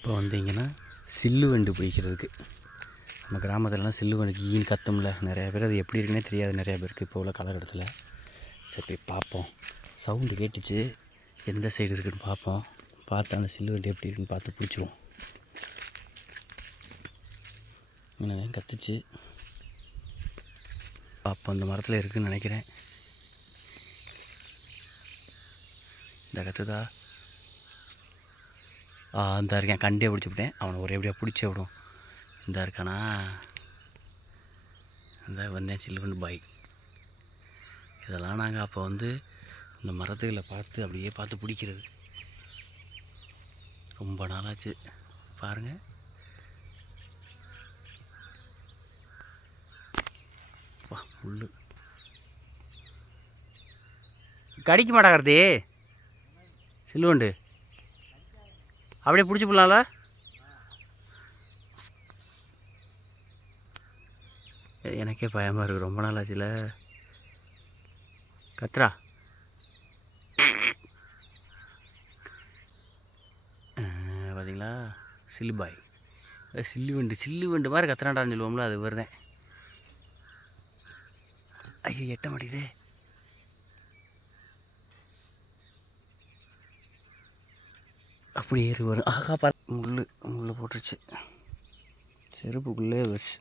இப்போ வந்தீங்கன்னா சில்லு வண்டு பிடிக்கிறதுக்கு நம்ம கிராமத்துலலாம் சில்லு வண்டு ஈன்னு கத்தும்ல, நிறையா பேர் அது எப்படி இருக்குன்னே தெரியாது நிறையா பேருக்கு இப்போ உள்ள காலகட்டத்தில். சரி போய் பார்ப்போம். சவுண்டு கேட்டுச்சு, எந்த சைடு இருக்குதுன்னு பார்ப்போம். பார்த்து அந்த சில்லு வண்டு எப்படி இருக்குன்னு பார்த்து பிடிச்சிருவோம். என்னதான் கத்துச்சு, அப்போ அந்த மரத்தில் இருக்குதுன்னு நினைக்கிறேன். இந்த கத்துதா? இந்த இருக்கேன், கண்டே பிடிச்சிவிட்டேன். அவனை ஒரே எப்படியா பிடிச்சே விடும். இந்த இருக்கானா? இந்த வந்தேன் சில்லுவண்டு பாய். இதெல்லாம் நாங்கள் அப்போ இந்த மரத்துகளை பார்த்து அப்படியே பார்த்து பிடிக்கிறது. ரொம்ப நாளாச்சு பாருங்கள். வா முள் கடிக்க மாட்டாங்கிறது சில்லுவண்டு. அப்படியே பிடிச்சி போடலாம்ல. எனக்கே பயமாக இருக்குது, ரொம்ப நாள் ஆச்சுல. கத்ரா பார்த்தீங்களா? சில்லு பாய், சில்லு வண்டு மாதிரி கத்துறாண்டான்னு சொல்லுவோம்ல, அது வருதேன். ஐயோ எட்ட மாட்டேங்குதே. அப்படி ஏறி வரும். ஆகா முள் போட்டுருச்சு, செருப்புக்குள்ளே வச்சு.